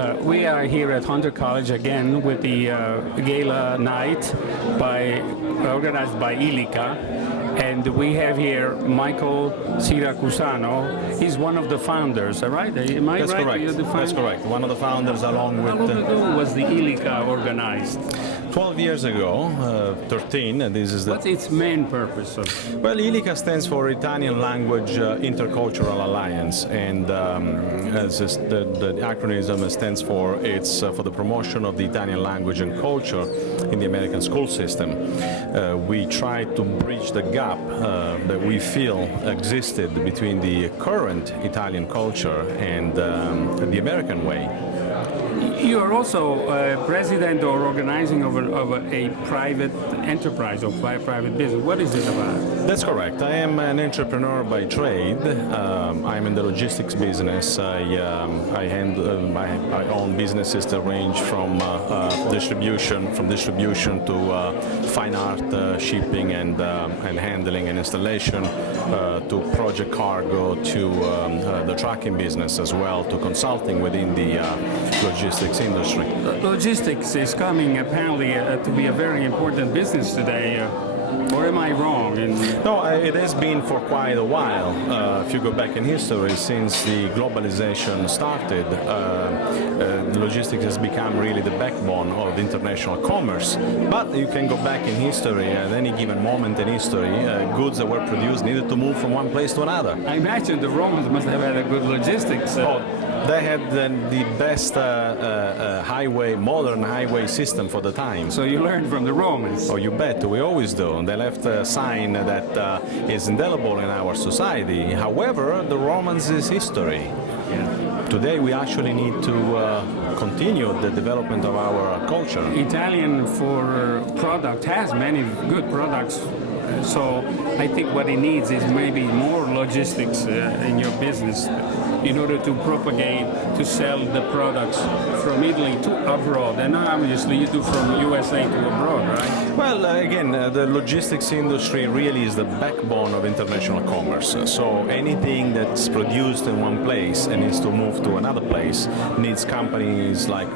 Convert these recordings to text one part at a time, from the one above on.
We are here at Hunter College again with the gala night organized by ILICA, and we have here Michael Siracusano. He's one of the founders, right? Am I That's right? correct. That's correct. One of the founders, along with. How long ago was the ILICA organized? 12 years ago, 13, and this is the... What's its main purpose? Well, ILICA stands for Italian Language Intercultural Alliance, and the acronym stands for for the promotion of the Italian language and culture in the American school system. We try to bridge the gap that we feel existed between the current Italian culture and the American way. You are also president or organizing of a private enterprise or private business. What is it about? That's correct. I am an entrepreneur by trade. I'm in the logistics business. I own businesses that range from distribution to fine art, shipping and handling and installation, to project cargo, to the trucking business as well, to consulting within the logistics industry. Logistics is coming apparently to be a very important business today. Or am I wrong? No, it has been for quite a while. If you go back in history, since the globalization started, logistics has become really the backbone of international commerce. But you can go back in history, at any given moment in history, goods that were produced needed to move from one place to another. I imagine the Romans must have had a good logistics. They had the best modern highway system for the time. So you learned from the Romans? Oh, you bet. We always do. They left a sign that is indelible in our society. However, the Romans is history. Yeah. Today we actually need to continue the development of our culture. Italian for product has many good products. So I think what it needs is maybe more logistics in your business in order to propagate, to sell the products from Italy to abroad. And obviously you do from USA to abroad, right? Well, again, the logistics industry really is the backbone of international commerce. So anything that's produced in one place and needs to move to another place needs companies like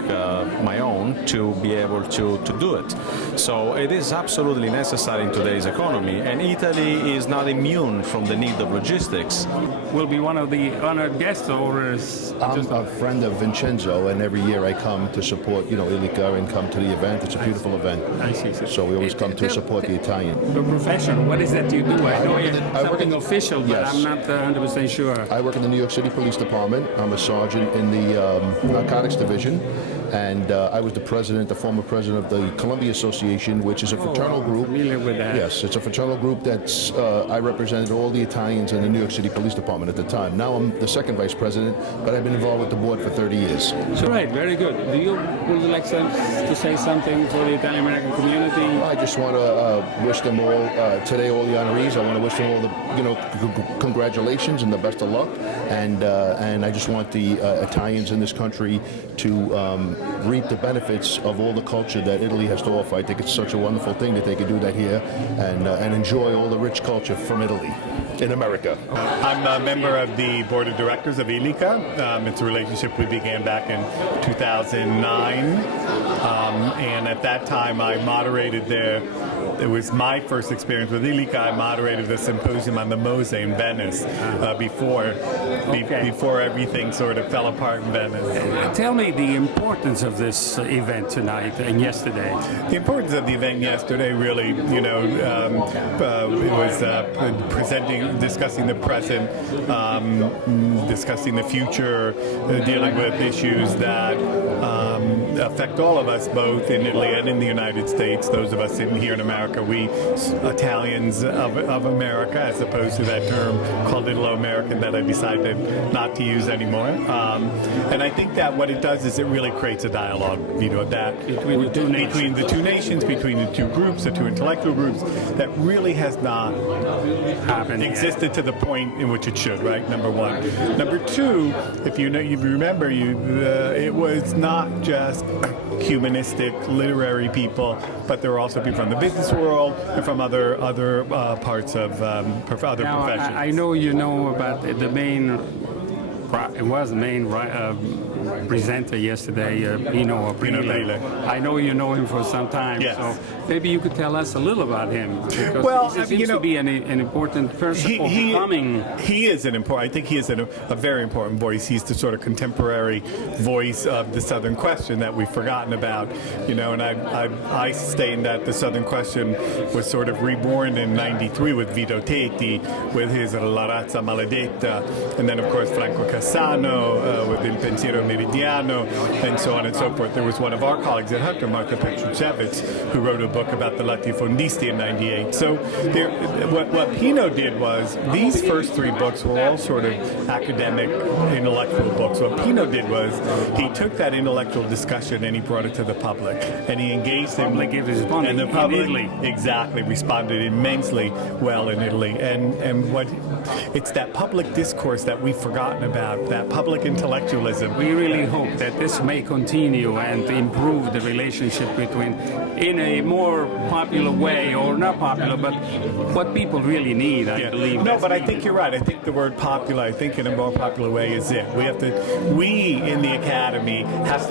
my own to be able to do it. So it is absolutely necessary in today's economy, and Italy is not immune from the need of logistics. Will be one of the honored guests, or I'm a friend of Vincenzo, and every year I come to support, ILICA, and come to the event. It's a beautiful event. I see. So we always come to support the Italian. The professional, what is that you do? I know you're something official, but yes. I'm not 100% sure. I work in the New York City Police Department. I'm a sergeant in the narcotics division. And I was the former president of the Columbia Association, which is a fraternal group. Familiar with that? Yes, it's a fraternal group that's, I represented all the Italians in the New York City Police Department at the time. Now I'm the second vice president, but I've been involved with the board for 30 years. So, right, very good. Would you like to say something for the Italian-American community? I just want to wish them all, today all the honorees, I want to wish them all the, congratulations and the best of luck. And I just want the Italians in this country to reap the benefits of all the culture that Italy has to offer. I think it's such a wonderful thing that they could do that here and enjoy all the rich culture from Italy in America. I'm a member of the board of directors of ILICA. It's a relationship we began back in 2009, and at that time I moderated it was my first experience with ILICA. I moderated the symposium on the Mose in Venice before everything sort of fell apart in Venice. Tell me the importance of this event tonight and yesterday. The importance of the event yesterday really, it was discussing the present, discussing the future, dealing with issues that affect all of us, both in Italy and in the United States. Those of us sitting here in America, we Italians of America, as opposed to that term called Italo-American that I decided not to use anymore. And I think that what it does is it really creates a dialogue, between the two nations, between the two groups, the two intellectual groups, that really has not existed to the point in which it should, right? Number one. Number two, if you remember, it was not just humanistic, literary people, but there were also people from the business world and from other parts of other professions. I know you know about the main was the main presenter yesterday, Pino Aprile. I know you know him for some time, Yes. so maybe you could tell us a little about him, because Well, he seems to be an important person for becoming. He is an important. I think he is a very important voice. He's the sort of contemporary voice of the Southern question that we've forgotten about, you know. And I sustain that the Southern question was sort of reborn in '93 with Vito Teti, with his La razza maledetta, and then of course Franco Cassano with Il pensiero meridiano, and so on and so forth. There was one of our colleagues at Hunter, Marta Petruchevich, who wrote a book about the latifondisti in '98. So what Pino did was, these first three books were all sort of academic, intellectual books. What Pino did was, he took that intellectual discussion and he brought it to the public, and he engaged them. And the public exactly responded immensely well in Italy. And what it's that public discourse that we've forgotten about, that public intellectualism. We really hope that this may continue and improve the relationship between, in a more popular way, or not popular, but what people really need, I believe. No, but I think you're right. I think the word popular, I think in a more popular way, is it. We in the academy have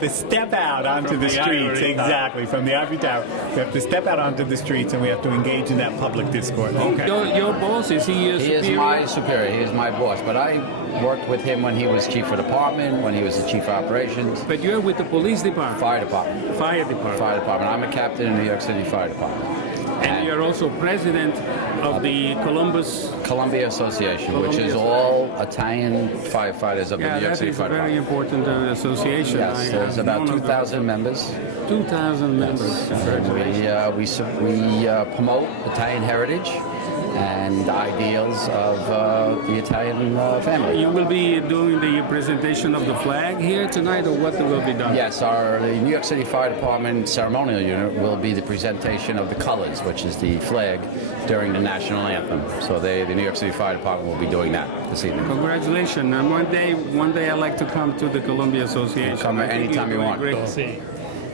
to step out onto the streets. Exactly, from the ivory tower. We have to step out onto the streets, and we have to engage in that public discourse. Okay. Your boss, is he a superior? He is my superior. He is my boss. But I worked with him when he was chief of department, when he was the chief of operations. But you're with the police department? Fire department. Fire department. Fire department. I'm a captain in the New York City Fire Department. And you're also president of the Columbia Association, which is all Italian firefighters of the New York City Fire Department. Very important association. Yes, there's about 2,000 members. 2,000 members. We promote Italian heritage and ideals of the Italian family. You will be doing the presentation of the flag here tonight, or what will be done? Yes, the New York City Fire Department ceremonial unit will be the presentation of the colors, which is the flag, during the national anthem. So the New York City Fire Department will be doing that this evening. Congratulations. And one day I'd like to come to the Columbia Association. Come anytime you want. Sì.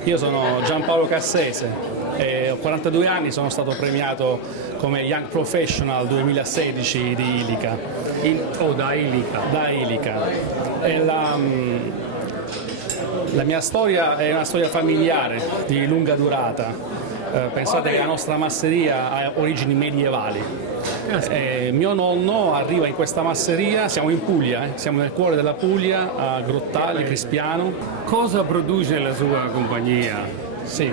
Io sono Giampaolo Cassese e ho 42 anni, sono stato premiato come Young Professional 2016 di ILICA. Da ILICA. Da ILICA. E la mia storia è una storia familiare di lunga durata. Pensate che la nostra masseria ha origini medievali. Mio nonno arriva in questa masseria, siamo in Puglia, siamo nel cuore della Puglia, a Grottaglie, Crispiano. Cosa produce la sua compagnia? Sì,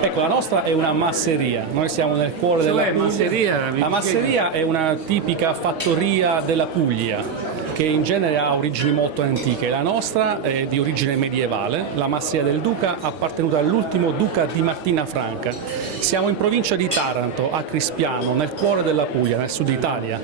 ecco, la nostra è una masseria, noi siamo nel cuore della Puglia. Masseria? La masseria è una tipica fattoria della Puglia, che in genere ha origini molto antiche. La nostra è di origine medievale, la masseria del Duca appartenuta all'ultimo Duca di Martina Franca. Siamo in provincia di Taranto, a Crispiano, nel cuore della Puglia, nel sud Italia.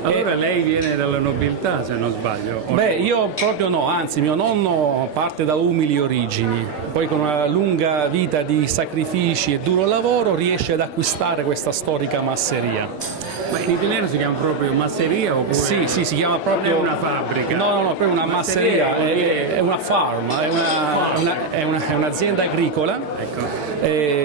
Allora lei viene dalla nobiltà, se non sbaglio? Beh, io proprio no, anzi mio nonno parte da umili origini, poi con una lunga vita di sacrifici e duro lavoro riesce ad acquistare questa storica masseria. Ma in italiano si chiama proprio masseria oppure? Sì, si chiama proprio... Non è una fabbrica? No, proprio una masseria, è una farm, è un'azienda agricola. Ecco.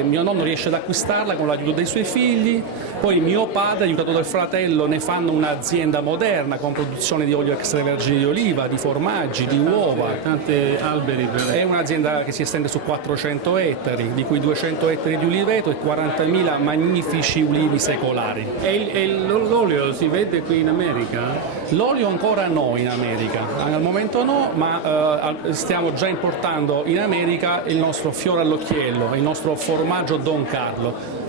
Mio nonno riesce ad acquistarla con l'aiuto dei suoi figli, poi mio padre, aiutato dal fratello, ne fanno un'azienda moderna con produzione di olio extravergine di oliva, di formaggi, di uova. Tanti alberi per lei. È un'azienda che si estende su 400 ettari, di cui 200 ettari di uliveto e 40.000 magnifici ulivi secolari. E l'olio si vede qui in America? L'olio ancora no in America, al momento no, ma stiamo già importando in America il nostro fiore all'occhiello, il nostro formaggio Don Carlo.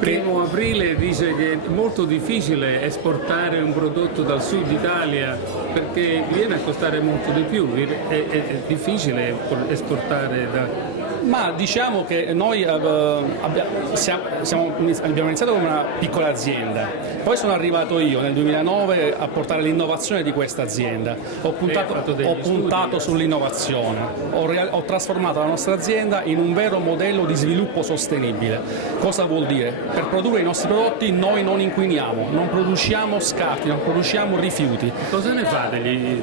1° aprile dice che è molto difficile esportare un prodotto dal sud Italia perché viene a costare molto di più, è difficile esportare da... Ma diciamo che noi abbiamo iniziato come una piccola azienda, poi sono arrivato io nel 2009 a portare l'innovazione di questa azienda, ho puntato sull'innovazione, ho trasformato la nostra azienda in un vero modello di sviluppo sostenibile. Cosa vuol dire? Per produrre i nostri prodotti noi non inquiniamo, non produciamo scarti, non produciamo rifiuti. Cosa ne fate?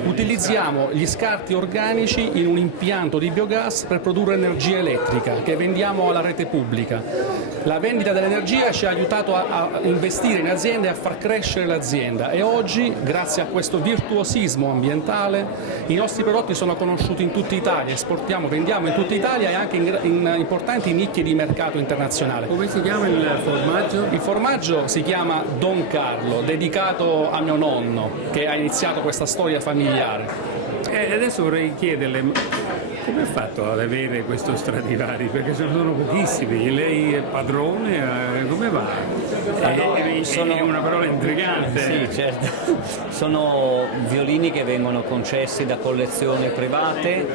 Utilizziamo gli scarti organici in un impianto di biogas per produrre energia elettrica. elettrica che vendiamo alla rete pubblica. La vendita dell'energia ci ha aiutato a investire in aziende e a far crescere l'azienda e oggi, grazie a questo virtuosismo ambientale, i nostri prodotti sono conosciuti in tutta Italia, esportiamo, vendiamo in tutta Italia e anche in importanti nicchie di mercato internazionale. Come si chiama il formaggio? Il formaggio si chiama Don Carlo, dedicato a mio nonno che ha iniziato questa storia familiare. Adesso vorrei chiederle come ha fatto ad avere questo Stradivari, perché ce ne sono pochissimi, lei è padrone, come va? È una parola intrigante. Sì, certo. Sono violini che vengono concessi da collezioni private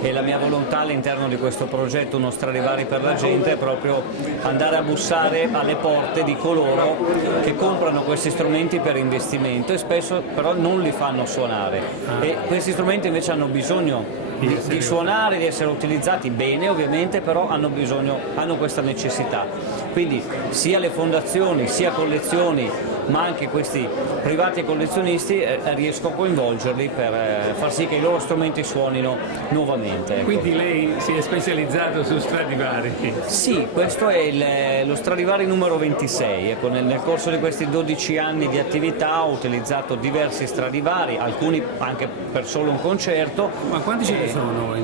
e la mia volontà all'interno di questo progetto Uno Stradivari per la gente è proprio andare a bussare alle porte di coloro che comprano questi strumenti per investimento e spesso però non li fanno suonare e questi strumenti invece hanno bisogno di suonare, di essere utilizzati bene ovviamente, però hanno questa necessità. Quindi sia le fondazioni, sia collezioni, ma anche questi privati collezionisti riesco a coinvolgerli per far sì che i loro strumenti suonino nuovamente. Ecco. Quindi lei si è specializzato su Stradivari? Sì, questo è lo Stradivari numero 26. Ecco, nel corso di questi 12 anni di attività ho utilizzato diversi Stradivari, alcuni anche per solo un concerto. Ma quanti ce ne sono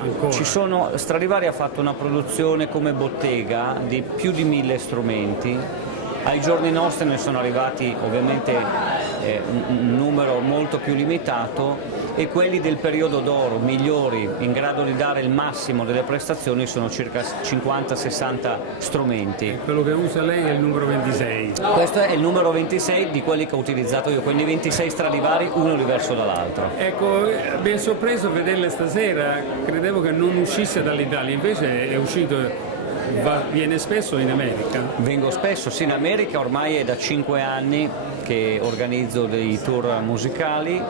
ancora? Stradivari ha fatto una produzione come bottega di più di 1000 strumenti. Ai giorni nostri ne sono arrivati ovviamente un numero molto più limitato e quelli del periodo d'oro migliori, in grado di dare il massimo delle prestazioni, sono circa 50-60 strumenti. Quello che usa lei è il numero 26. Questo è il numero 26 di quelli che ho utilizzato io, quindi 26 Stradivari, uno diverso dall'altro. Ecco, mi è sorpreso vederla stasera, credevo che non uscisse dall'Italia, invece è uscito. Viene spesso in America? Vengo spesso, sì, in America, ormai è da 5 anni che organizzo dei tour musicali,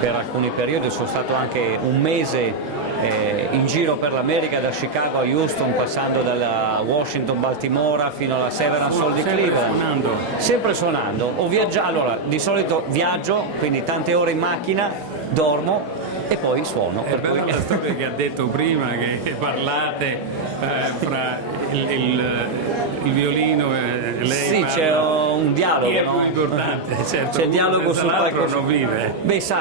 per alcuni periodi sono stato anche un mese in giro per l'America, da Chicago a Houston, passando dalla Washington, Baltimora fino alla Severance Hall di Cleveland. Sempre suonando. Allora, di solito viaggio, quindi tante ore in macchina, dormo e poi suono. È bella la storia che ha detto prima, che parlate fra il violino e lei. Sì, parla. c'è un dialogo. Chi è no? più importante? Certo, c'è il dialogo sul palco. non vive. Beh, sa,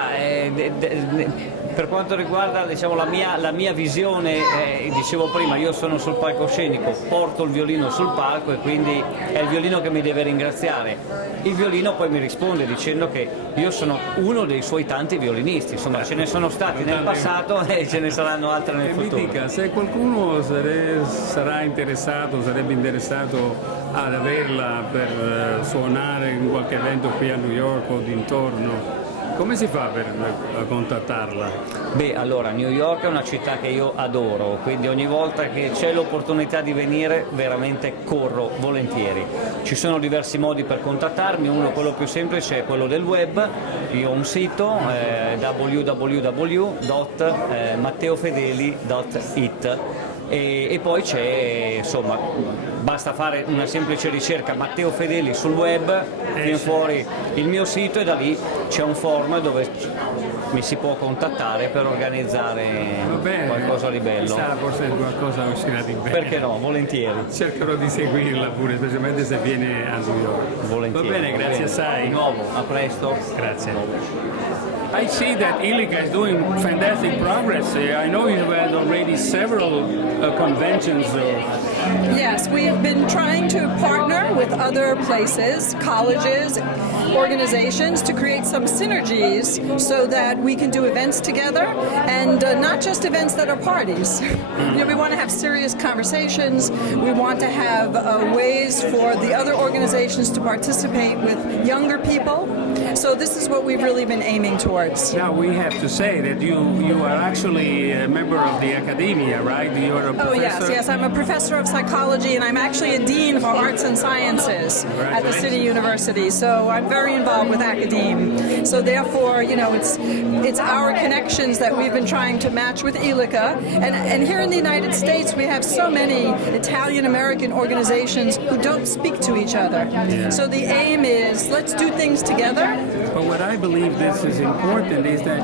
per quanto riguarda diciamo, la mia visione, dicevo prima, io sono sul palcoscenico, porto il violino sul palco e quindi è il violino che mi deve ringraziare. Il violino poi mi risponde dicendo che io sono uno dei suoi tanti violinisti, insomma ce ne sono stati nel passato e ce ne saranno altri nel futuro. Mi dica, se qualcuno sarebbe interessato ad averla per suonare in qualche evento qui a New York o dintorno, come si fa per contattarla? Beh, allora, New York è una città che io adoro, quindi ogni volta che c'è l'opportunità di venire veramente corro volentieri. Ci sono diversi modi per contattarmi, quello più semplice è quello del web, io ho un sito www.matteofedeli.it e poi c'è, insomma, basta fare una semplice ricerca Matteo Fedeli sul web, viene fuori il mio sito e da lì c'è un forum dove mi si può contattare per organizzare qualcosa di bello. Chissà, forse qualcosa uscirà di bene. Perché no, volentieri. Cercherò di seguirla pure, specialmente se viene a New York. Volentieri. Va bene, grazie assai. Di nuovo, a presto. Grazie. I see that ILICA is doing fantastic progress. I know you had already several conventions. Yes, we've been trying to partner with other places, colleges, organizations to create some synergies so that we can do events together and not just events that are parties. We want to have serious conversations. We want to have ways for the other organizations to participate with younger people. So this is what we've really been aiming towards. Now we have to say that you are actually a member of the academia, right? You are a professor. Yes, I'm a professor of psychology and I'm actually a dean for arts and sciences at the City University. So I'm very involved with academia. So therefore, it's our connections that we've been trying to match with ILICA. And here in the United States, we have so many Italian-American organizations who don't speak to each other. Yeah. So the aim is, let's do things together. But what I believe this is important is that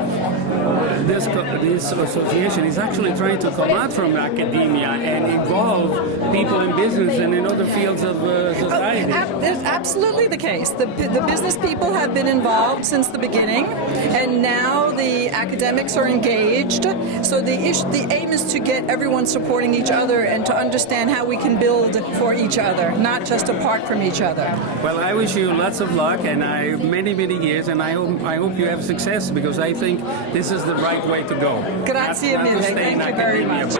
this association is actually trying to come out from academia and involve people in business and in other fields of society. That's absolutely the case. The business people have been involved since the beginning, and now the academics are engaged. So the aim is to get everyone supporting each other and to understand how we can build for each other, not just apart from each other. Well, I wish you lots of luck and many years, and I hope you have success, because I think this is the right way to go. Grazie mille. Thank you very much.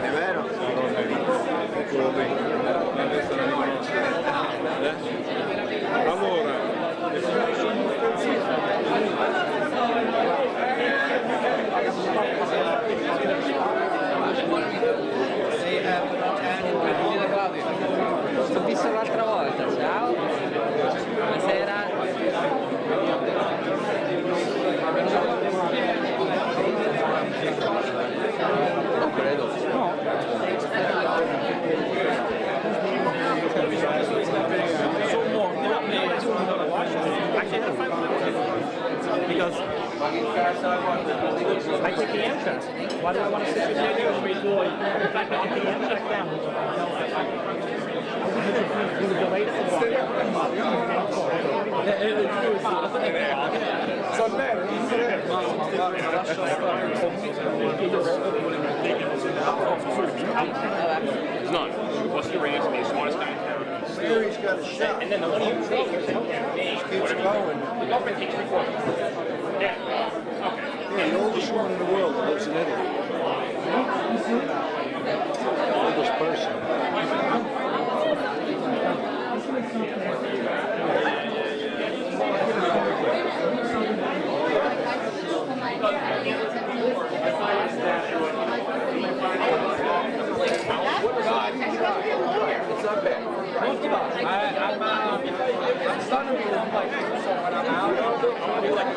L'ho visto l'altra volta, ciao. Buonasera. Non credo. No. Because I take the Amtrak. Why do I want to sit with you? In fact, I take the Amtrak down. No, what's the range? They just want to start. He's got a shot. And then the money you take, you're saying, Keeps going. the government takes 3/4. Yeah. Yeah, the oldest woman in the world lives in Italy. Oldest person. It's not bad. I'm starting to be like, so when I'm out, I'll do like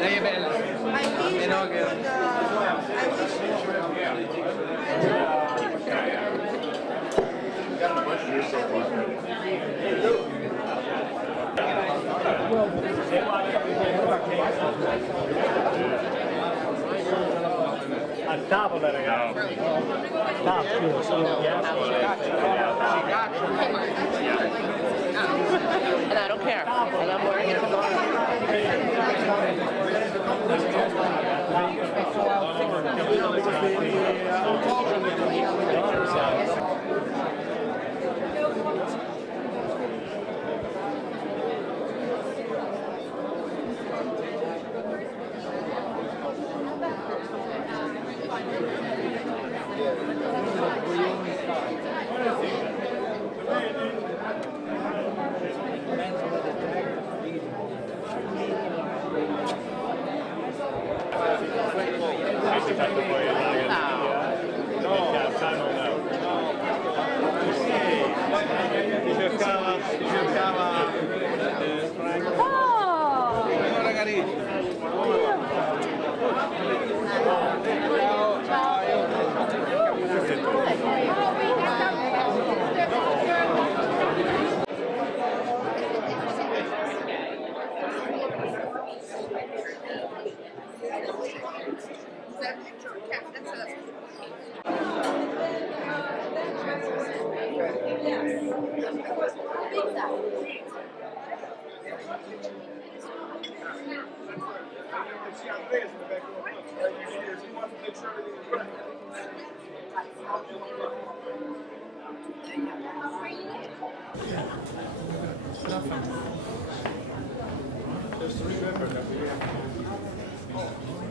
lei è bella. No, che... A tavola, ragazzi. And I don't care. And I'm wearing it tomorrow.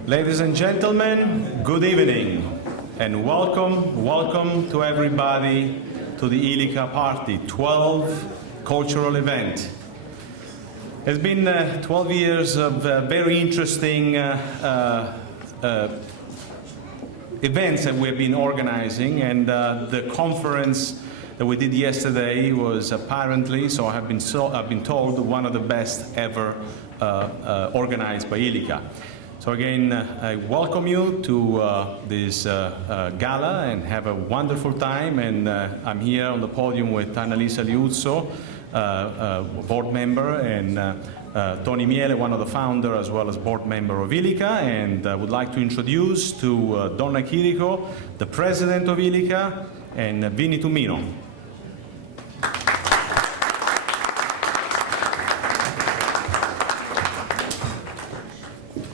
Ladies and gentlemen, good evening and welcome to everybody to the ILICA party, 12 cultural event. It's been 12 years of very interesting events that we've been organizing, and the conference that we did yesterday was apparently, so I've been told, one of the best ever organized by ILICA. So again, I welcome you to this gala and have a wonderful time. And I'm here on the podium with Annalisa Liuzzo, board member, and Tony Miele, one of the founders as well as board member of ILICA. And I would like to introduce to Donna Chirico, the president of ILICA, and Vinnie Tumino.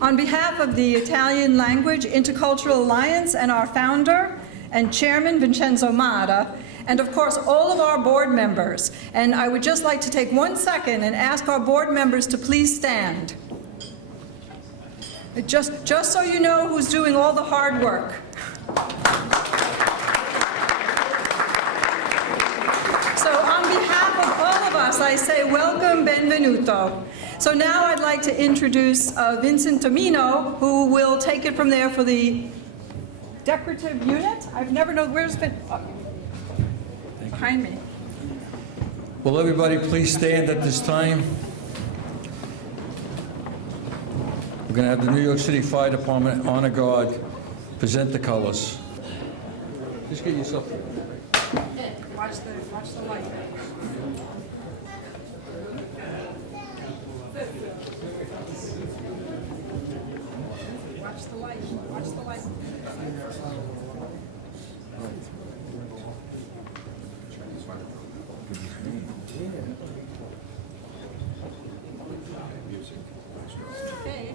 On behalf of the Italian Language Intercultural Alliance and our founder and chairman, Vincenzo Mara, and of course all of our board members, and I would just like to take 1 second and ask our board members to please stand. Just so you know who's doing all the hard work. So on behalf of all of us, I say welcome, benvenuto. So now I'd like to introduce Vincent Tumino, who will take it from there for the decorative unit. I've never known, where's Vin? Oh, behind me. Will everybody please stand at this time? We're going to have the New York City Fire Department Honor Guard present the colors. Just get yourself. Watch the light. Watch the light. Watch the light. Okay.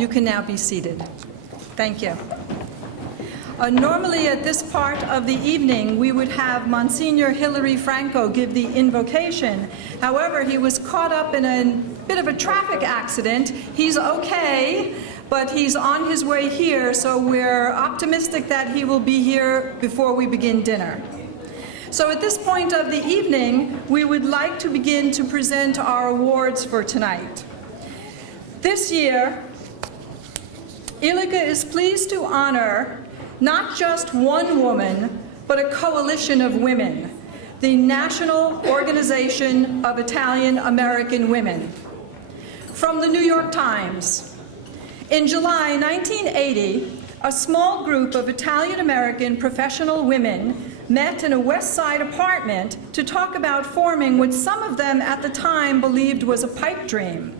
You can now be seated. Thank you. Normally at this part of the evening, we would have Monsignor Hilary Franco give the invocation. However, he was caught up in a bit of a traffic accident. He's okay, but he's on his way here, so we're optimistic that he will be here before we begin dinner. So at this point of the evening, we would like to begin to present our awards for tonight. This year, ILICA is pleased to honor not just one woman, but a coalition of women, the National Organization of Italian American Women. From the New York Times, in July 1980, a small group of Italian American professional women met in a West Side apartment to talk about forming what some of them at the time believed was a pipe dream,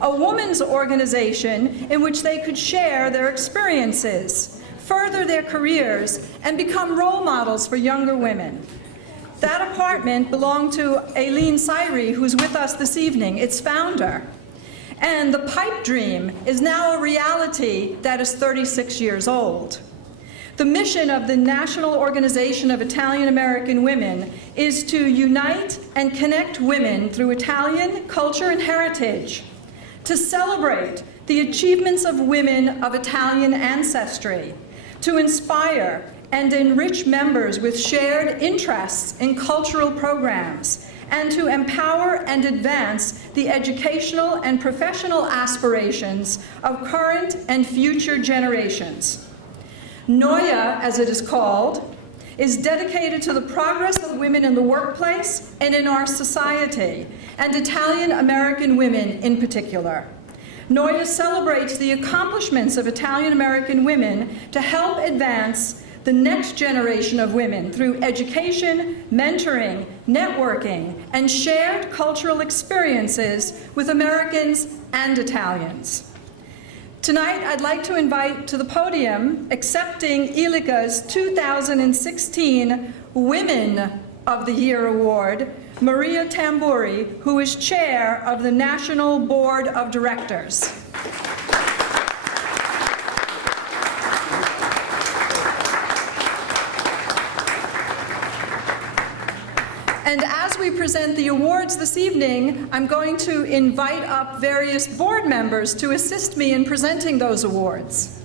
a women's organization in which they could share their experiences, further their careers, and become role models for younger women. That apartment belonged to Aileen Syrie, who's with us this evening, its founder. And the pipe dream is now a reality that is 36 years old. The mission of the National Organization of Italian American Women is to unite and connect women through Italian culture and heritage, to celebrate the achievements of women of Italian ancestry, to inspire and enrich members with shared interests in cultural programs, and to empower and advance the educational and professional aspirations of current and future generations. NOIA, as it is called, is dedicated to the progress of women in the workplace and in our society, and Italian American women in particular. NOIA celebrates the accomplishments of Italian American women to help advance the next generation of women through education, mentoring, networking, and shared cultural experiences with Americans and Italians. Tonight, I'd like to invite to the podium, accepting ILICA's 2016 Women of the Year Award, Maria Tamburi, who is chair of the National Board of Directors. And as we present the awards this evening, I'm going to invite up various board members to assist me in presenting those awards.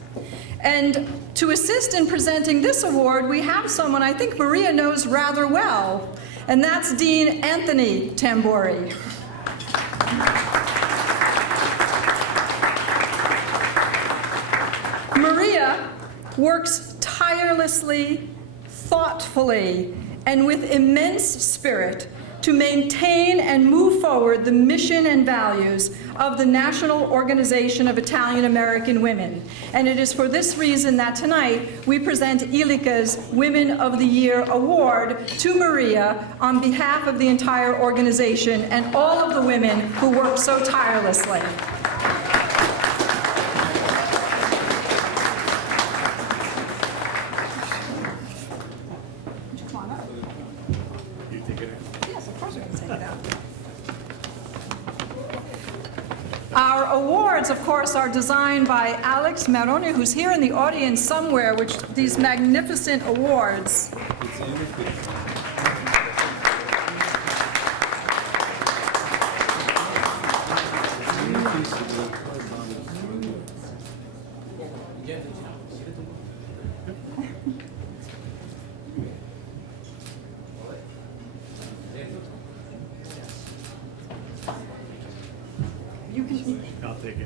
And to assist in presenting this award, we have someone I think Maria knows rather well, and that's Dean Anthony Tamburi. Maria works tirelessly, thoughtfully, and with immense spirit to maintain and move forward the mission and values of the National Organization of Italian American Women. And it is for this reason that tonight we present ILICA's Women of the Year Award to Maria on behalf of the entire organization and all of the women who work so tirelessly. Our awards, of course, are designed by Alex Maroni, who's here in the audience somewhere, which these magnificent awards.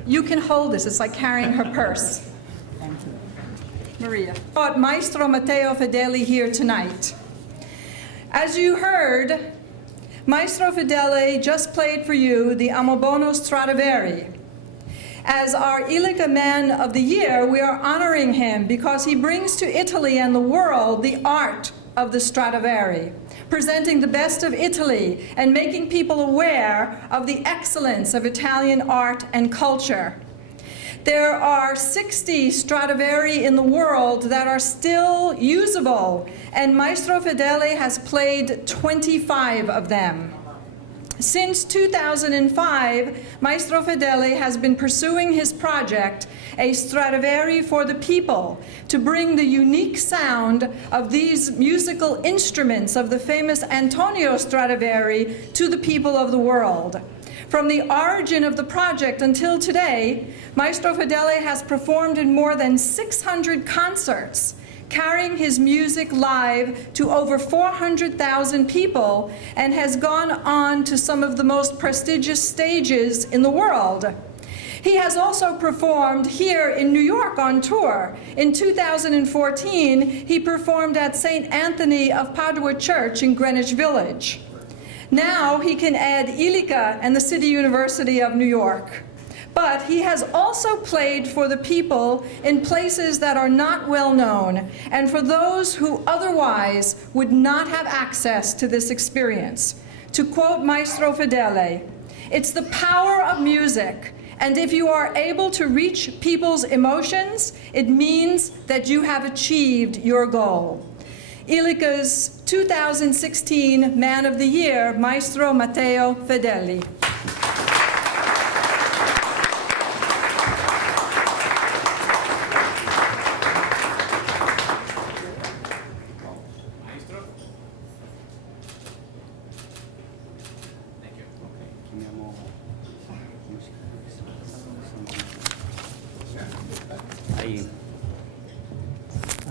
You can hold this. It's like carrying her purse. Maria. Brought Maestro Matteo Fedeli here tonight. As you heard, Maestro Fedeli just played for you the Amobono Stradivari. As our ILICA Man of the Year, we are honoring him because he brings to Italy and the world the art of the Stradivari, presenting the best of Italy and making people aware of the excellence of Italian art and culture. There are 60 Stradivari in the world that are still usable, and Maestro Fedeli has played 25 of them. Since 2005, Maestro Fedeli has been pursuing his project a Stradivari for the people, to bring the unique sound of these musical instruments of the famous Antonio Stradivari to the people of the world. From the origin of the project until today, Maestro Fedele has performed in more than 600 concerts, carrying his music live to over 400,000 people, and has gone on to some of the most prestigious stages in the world. He has also performed here in New York on tour. In 2014, he performed at St. Anthony of Padua Church in Greenwich Village. Now he can add ILICA and the City University of New York. But he has also played for the people in places that are not well known, and for those who otherwise would not have access to this experience. To quote Maestro Fedele, "It's the power of music, and if you are able to reach people's emotions, it means that you have achieved your goal." ILICA's 2016 Man of the Year, Maestro Matteo Fedeli.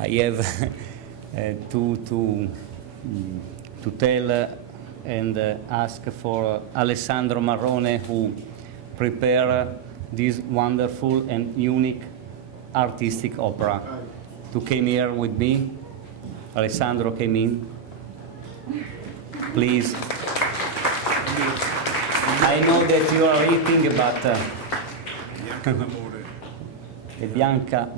I have to tell and ask for Alessandro Marrone, who prepared this wonderful and unique artistic opera, to come here with me. Alessandro, came in. Please. I know that you are eating, but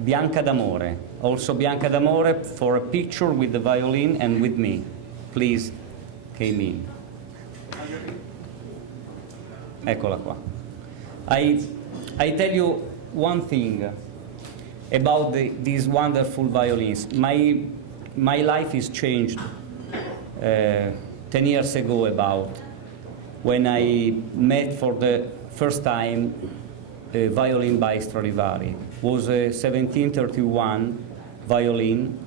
Bianca d'Amore. Also Bianca d'Amore for a picture with the violin and with me. Please, came in. Eccola qua. I tell you one thing about these wonderful violins. My life is changed 10 years ago about when I met for the first time a violin by Stradivari. It was a 1731 violin,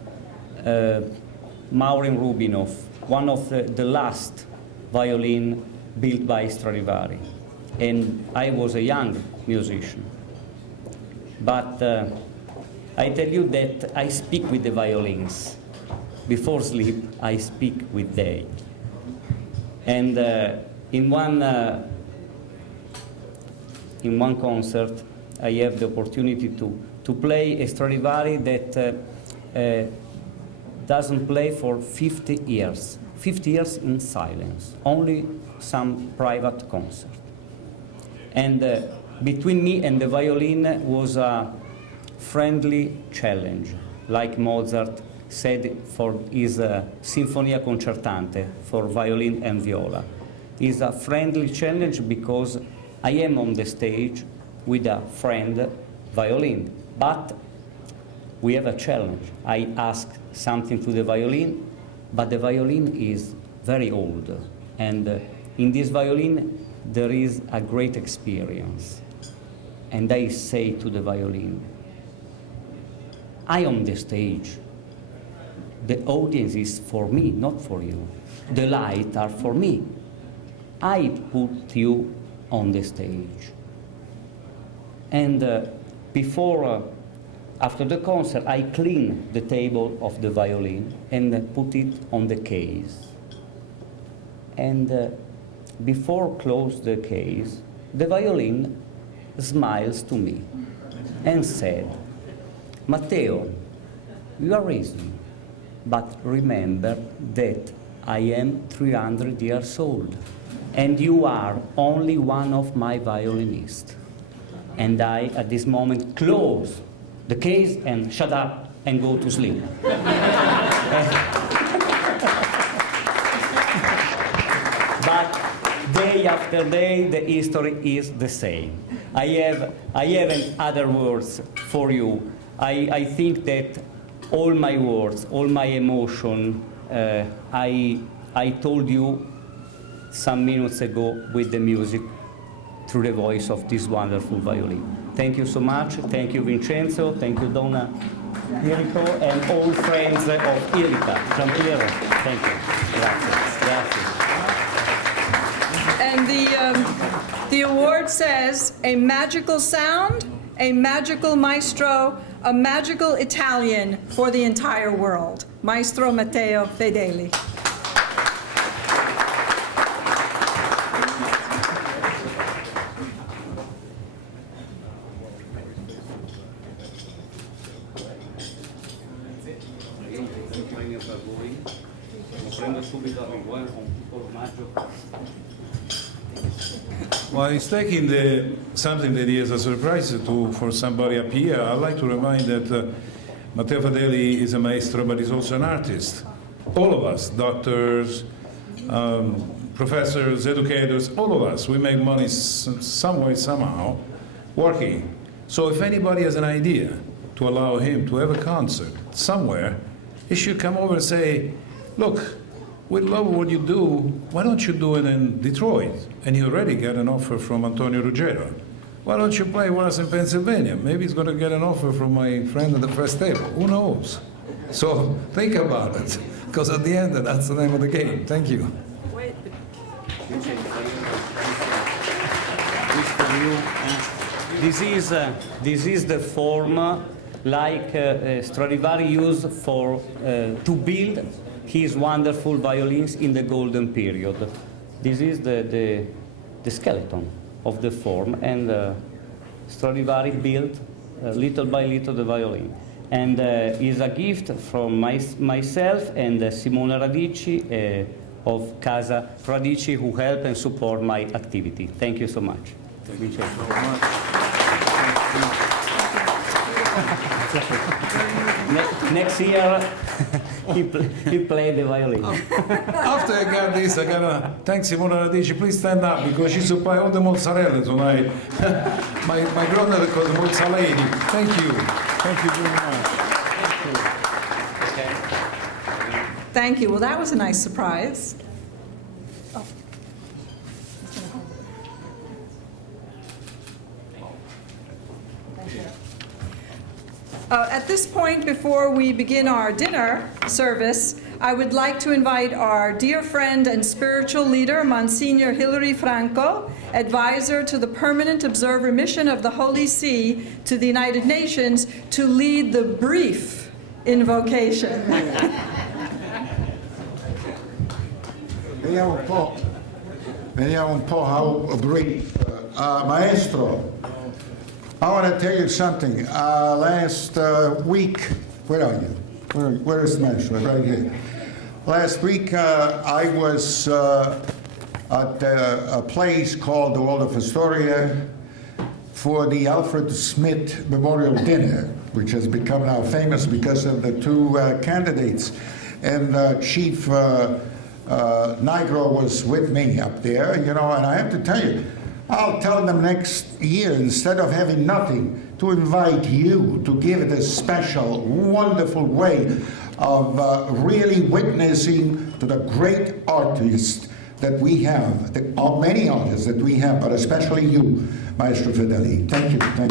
Maureen Rubinoff, one of the last violin built by Stradivari. And I was a young musician. But I tell you that I speak with the violins. Before sleep, I speak with they. And in one concert, I have the opportunity to play a Stradivari that doesn't play for 50 years. 50 years in silence, only some private concert. And between me and the violin was a friendly challenge, like Mozart said for his Sinfonia Concertante for violin and viola. It's a friendly challenge because I am on the stage with a friend violin, but we have a challenge. I ask something to the violin, but the violin is very old, and in this violin there is a great experience. And I say to the violin, I am on the stage. The audience is for me, not for you. The lights are for me. I put you on the stage. And after the concert, I clean the table of the violin and put it on the case. And before close the case, the violin smiles to me and said, Matteo, you are reason, but remember that I am 300 years old, and you are only one of my violinists. And I, at this moment, close the case and shut up and go to sleep. But day after day, the history is the same. I haven't other words for you. I think that all my words, all my emotion, I told you some minutes ago with the music through the voice of this wonderful violin. Thank you so much. Thank you, Vincenzo. Thank you, Donna Enrico, and all friends of ILICA. Giampiero, thank you. Grazie. And the award says, a magical sound, a magical maestro, a magical Italian for the entire world. Maestro Matteo Fedeli. While he's taking something that is a surprise for somebody up here, I'd like to remind that Matteo Fedeli is a maestro, but he's also an artist. All of us, doctors, professors, educators, all of us, we make money some way, somehow, working. So if anybody has an idea to allow him to have a concert somewhere, he should come over and say, look, we love what you do, why don't you do it in Detroit? And he already got an offer from Antonio Ruggiero. Why don't you play with us in Pennsylvania? Maybe he's going to get an offer from my friend at the first table. Who knows? So think about it, because at the end, that's the name of the game. Thank you. Wait. This is the form like Stradivari used for to build his wonderful violins in the golden period. This is the skeleton of the form, and Stradivari built little by little the violin. And is a gift from myself and Simone Radici of Casa Radici, who help and support my activity. Thank you so much. Next year, he played the violin. After I got this, I gotta thank Simone Radici. Please stand up, because she supplied all the mozzarella tonight. my grandmother called mozzarella. Thank you. Thank you very much. Thank you. Well, that was a nice surprise. Oh. At this point, before we begin our dinner service, I would like to invite our dear friend and spiritual leader, Monsignor Hilary Franco, advisor to the Permanent Observer Mission of the Holy See to the United Nations, to lead the brief invocation. Vediamo un po' how brief. Maestro, I want to tell you something. Last week, where are you? Where is the maestro? Right here. Last week, I was at a place called the Waldorf Astoria for the Alfred Smith Memorial Dinner, which has become now famous because of the two candidates. And Chief Nigro was with me up there, you know, and I have to tell you, I'll tell them next year, instead of having nothing, to invite you to give it a special, wonderful way of really witnessing to the great artists that we have, the many artists that we have, but especially you, Maestro Fedeli. Thank you for being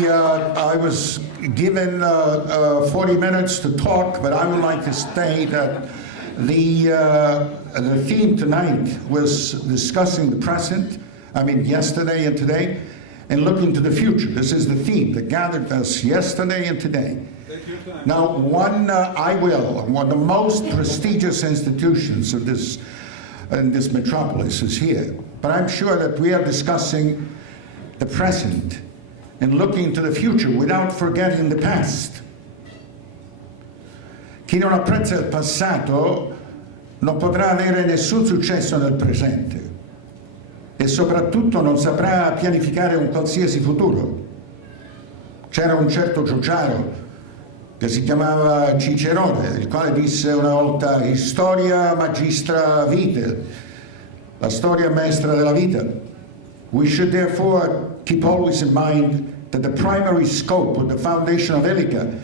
here. I was given 40 minutes to talk, but I would like to state that the theme tonight was discussing the present, yesterday and today, and looking to the future. This is the theme that gathered us yesterday and today. Now, one of the most prestigious institutions of this metropolis is here, but I'm sure that we are discussing the present and looking to the future without forgetting the past. Chi non apprezza il passato non potrà avere nessun successo nel presente e soprattutto non saprà pianificare un qualsiasi futuro. C'era un certo Giugiaro che si chiamava Cicerone, il quale disse una volta: "Historia magistra vitae", la storia maestra della vita. We should therefore keep always in mind that the primary scope of the foundation of ILICA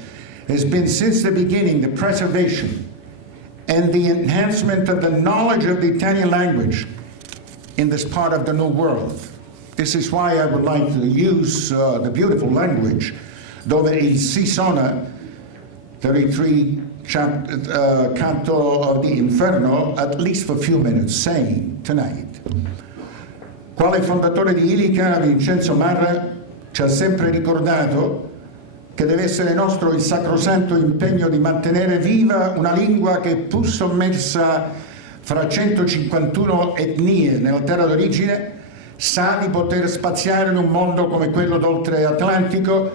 has been since the beginning the preservation and the enhancement of the knowledge of the Italian language in this part of the New World. This is why I would like to use the beautiful language dove il si sona 33 canto of the Inferno, at least for a few minutes, saying tonight. Quale fondatore di ILICA, Vincenzo Marra ci ha sempre ricordato che deve essere nostro il sacrosanto impegno di mantenere viva una lingua che, pur sommersa fra 151 etnie nella terra d'origine, sa di poter spaziare in un mondo come quello d'oltre Atlantico,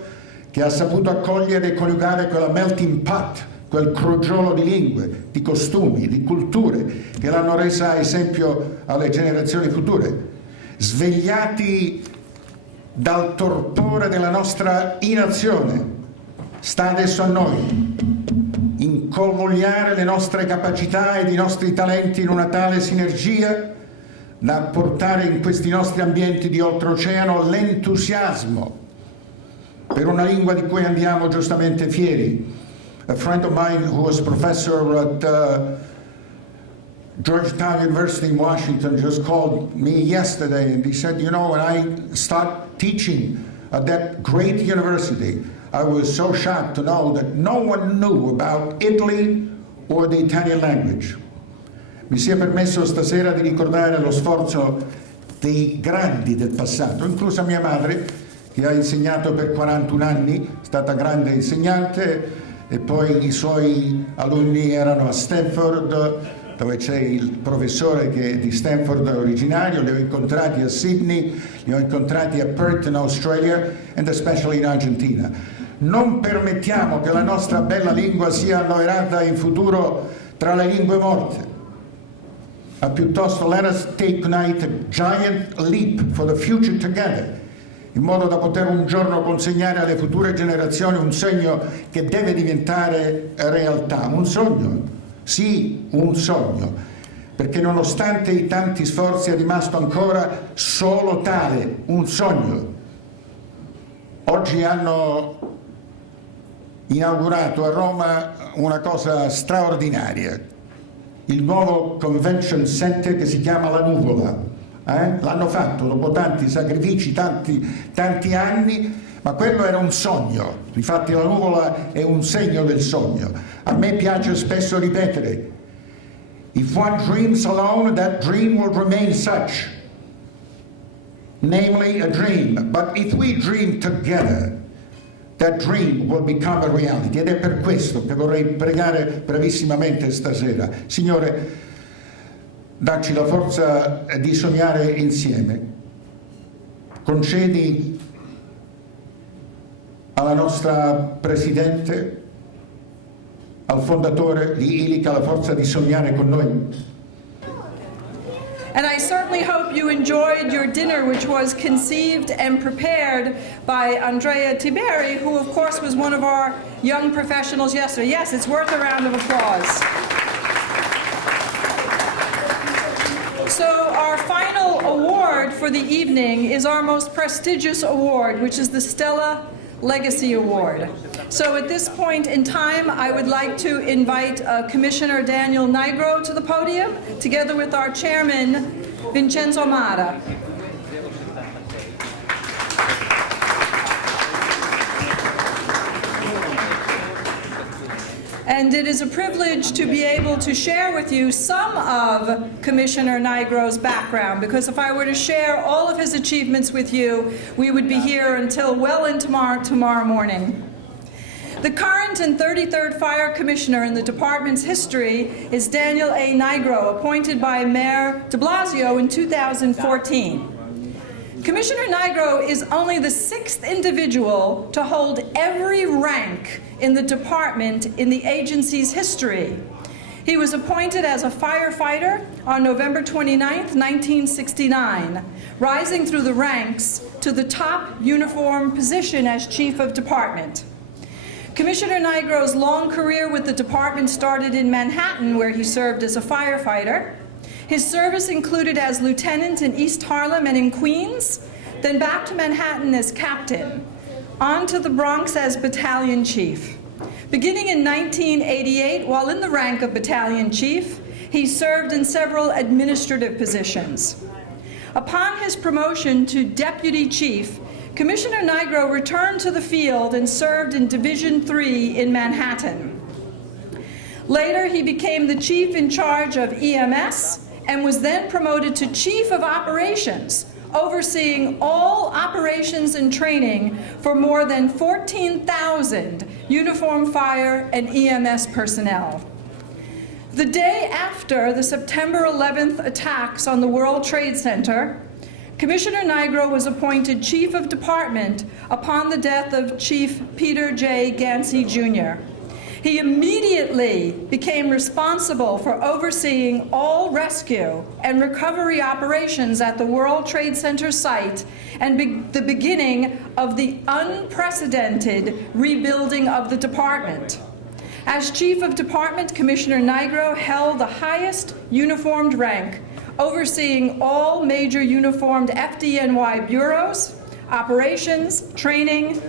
che ha saputo accogliere e coniugare quella melting pot, quel crogiolo di lingue, di costumi, di culture che l'hanno resa esempio alle generazioni future. Svegliati dal torpore della nostra inazione, sta adesso a noi inconvogliare le nostre capacità ed i nostri talenti in una tale sinergia da portare in questi nostri ambienti di oltreoceano l'entusiasmo per una lingua di cui andiamo giustamente fieri. A friend of mine who was a professor at Georgetown University in Washington just called me yesterday and he said, you know, when I start teaching at that great university, I was so shocked to know that no one knew about Italy or the Italian language. Mi sia permesso stasera di ricordare lo sforzo dei grandi del passato, inclusa mia madre, che ha insegnato per 41 anni, è stata grande insegnante, e poi i suoi alunni erano a Stanford, dove c'è il professore che è di Stanford originario, li ho incontrati a Sydney, li ho incontrati a Perth in Australia and especially in Argentina. Non permettiamo che la nostra bella lingua sia annoverata in futuro tra le lingue morte. Ma piuttosto let us take tonight a giant leap for the future together, in modo da poter un giorno consegnare alle future generazioni un sogno che deve diventare realtà. Un sogno, sì, un sogno, perché nonostante i tanti sforzi è rimasto ancora solo tale, un sogno. Oggi hanno inaugurato a Roma una cosa straordinaria, il nuovo Convention Center che si chiama La Nuvola. L'hanno fatto dopo tanti sacrifici, tanti anni, ma quello era un sogno. Infatti la nuvola è un segno del sogno. A me piace spesso ripetere: if one dreams alone, that dream will remain such, namely a dream. But if we dream together, that dream will become a reality. Ed è per questo che vorrei pregare brevissimamente stasera. Signore, dacci la forza di sognare insieme. Concedi alla nostra Presidente, al fondatore di ILICA, la forza di sognare con noi. And I certainly hope you enjoyed your dinner, which was conceived and prepared by Andrea Tiberi, who of course was one of our young professionals yesterday. Yes, it's worth a round of applause. So our final award for the evening is our most prestigious award, which is the Stella Legacy Award. So at this point in time, I would like to invite Commissioner Daniel Nigro to the podium, together with our chairman, Vincenzo Mara. And it is a privilege to be able to share with you some of Commissioner Nigro's background, because if I were to share all of his achievements with you, we would be here until well into tomorrow morning. The current and 33rd Fire Commissioner in the department's history is Daniel A. Nigro, appointed by Mayor de Blasio in 2014. Commissioner Nigro is only the 6th individual to hold every rank in the department in the agency's history. He was appointed as a firefighter on November 29, 1969, rising through the ranks to the top uniform position as Chief of Department. Commissioner Nigro's long career with the department started in Manhattan, where he served as a firefighter. His service included as lieutenant in East Harlem and in Queens, then back to Manhattan as captain, on to the Bronx as battalion chief. Beginning in 1988, while in the rank of battalion chief, he served in several administrative positions. Upon his promotion to Deputy Chief, Commissioner Nigro returned to the field and served in Division 3 in Manhattan. Later, he became the chief in charge of EMS and was then promoted to Chief of Operations, overseeing all operations and training for more than 14,000 uniformed fire and EMS personnel. The day after the September 11th attacks on the World Trade Center, Commissioner Nigro was appointed Chief of Department upon the death of Chief Peter J. Gansey, Jr. He immediately became responsible for overseeing all rescue and recovery operations at the World Trade Center site and the beginning of the unprecedented rebuilding of the department. As Chief of Department, Commissioner Nigro held the highest uniformed rank, overseeing all major uniformed FDNY bureaus, operations, training,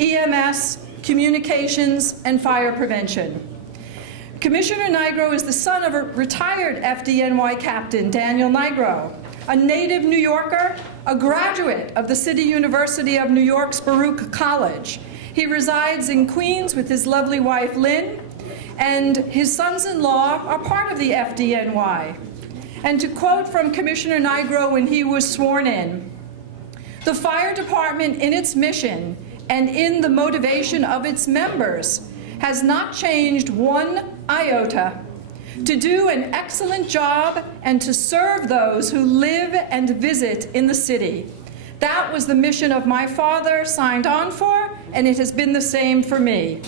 EMS, communications, and fire prevention. Commissioner Nigro is the son of a retired FDNY captain, Daniel Nigro, a native New Yorker, a graduate of the City University of New York's Baruch College. He resides in Queens with his lovely wife, Lynn, and his sons-in-law are part of the FDNY. And to quote from Commissioner Nigro when he was sworn in, "The fire department in its mission and in the motivation of its members has not changed one iota, to do an excellent job and to serve those who live and visit in the city. That was the mission of my father, signed on for, and it has been the same for me."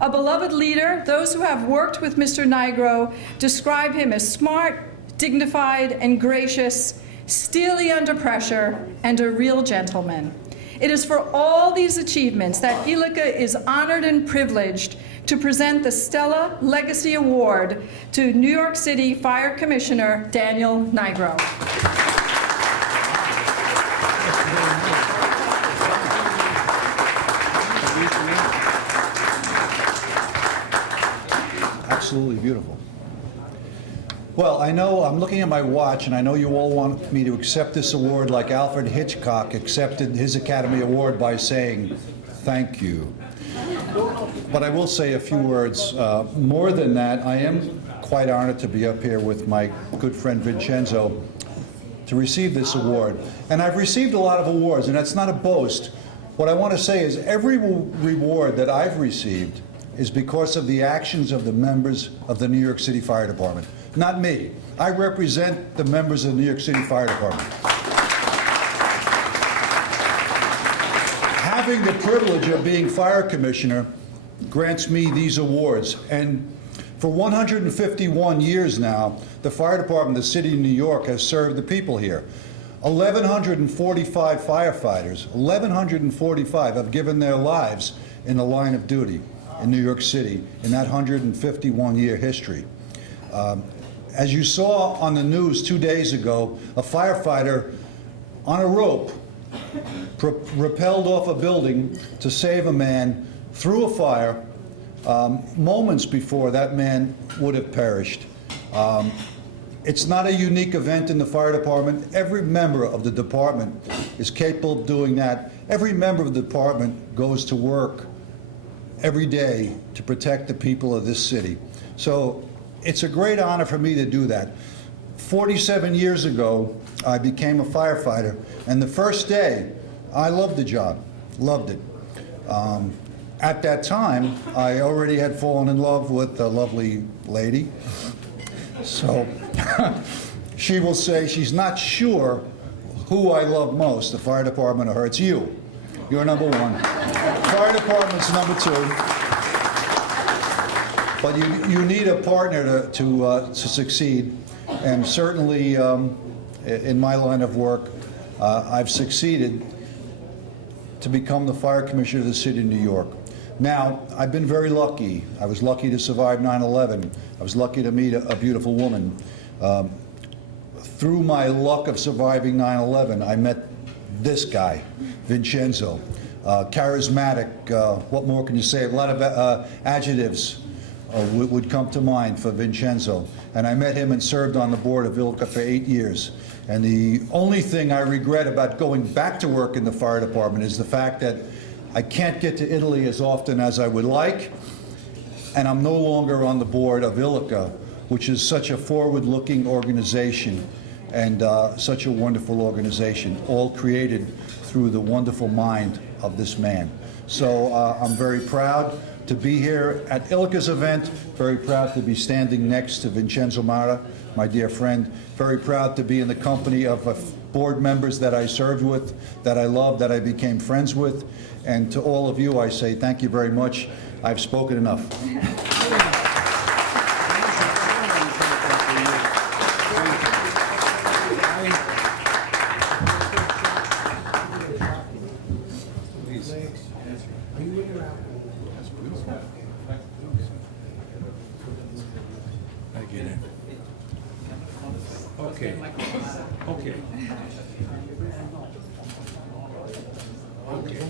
A beloved leader, those who have worked with Mr. Nigro describe him as smart, dignified, and gracious, steely under pressure, and a real gentleman. It is for all these achievements that ILICA is honored and privileged to present the Stella Legacy Award to New York City Fire Commissioner Daniel Nigro. Absolutely beautiful. Well, I know I'm looking at my watch, and I know you all want me to accept this award like Alfred Hitchcock accepted his Academy Award by saying, "Thank you." But I will say a few words. More than that, I am quite honored to be up here with my good friend Vincenzo to receive this award. And I've received a lot of awards, and that's not a boast. What I want to say is every reward that I've received is because of the actions of the members of the New York City Fire Department. Not me. I represent the members of the New York City Fire Department. Having the privilege of being fire commissioner grants me these awards. And for 151 years now, the fire department of the city of New York has served the people here. 1,145 firefighters, 1,145 have given their lives in the line of duty in New York City in that 151-year history. As you saw on the news 2 days ago, a firefighter on a rope rappelled off a building to save a man through a fire moments before that man would have perished. It's not a unique event in the fire department. Every member of the department is capable of doing that. Every member of the department goes to work every day to protect the people of this city. So it's a great honor for me to do that. 47 years ago, I became a firefighter, and the first day, I loved the job, loved it. At that time, I already had fallen in love with a lovely lady. So she will say she's not sure who I love most, the fire department or her. It's you. You're number one. Fire department's number two. But you need a partner to succeed. And certainly in my line of work, I've succeeded to become the fire commissioner of the city of New York. Now, I've been very lucky. I was lucky to survive 9/11. I was lucky to meet a beautiful woman. Through my luck of surviving 9/11, I met this guy, Vincenzo. Charismatic, what more can you say? A lot of adjectives would come to mind for Vincenzo. And I met him and served on the board of ILICA for 8 years. And the only thing I regret about going back to work in the fire department is the fact that I can't get to Italy as often as I would like, and I'm no longer on the board of ILICA, which is such a forward-looking organization and such a wonderful organization, all created through the wonderful mind of this man. So I'm very proud to be here at ILICA's event, very proud to be standing next to Vincenzo Mara, my dear friend, very proud to be in the company of board members that I served with, that I loved, that I became friends with, and to all of you I say thank you very much. I've spoken enough. I get it. Okay. Okay. Okay.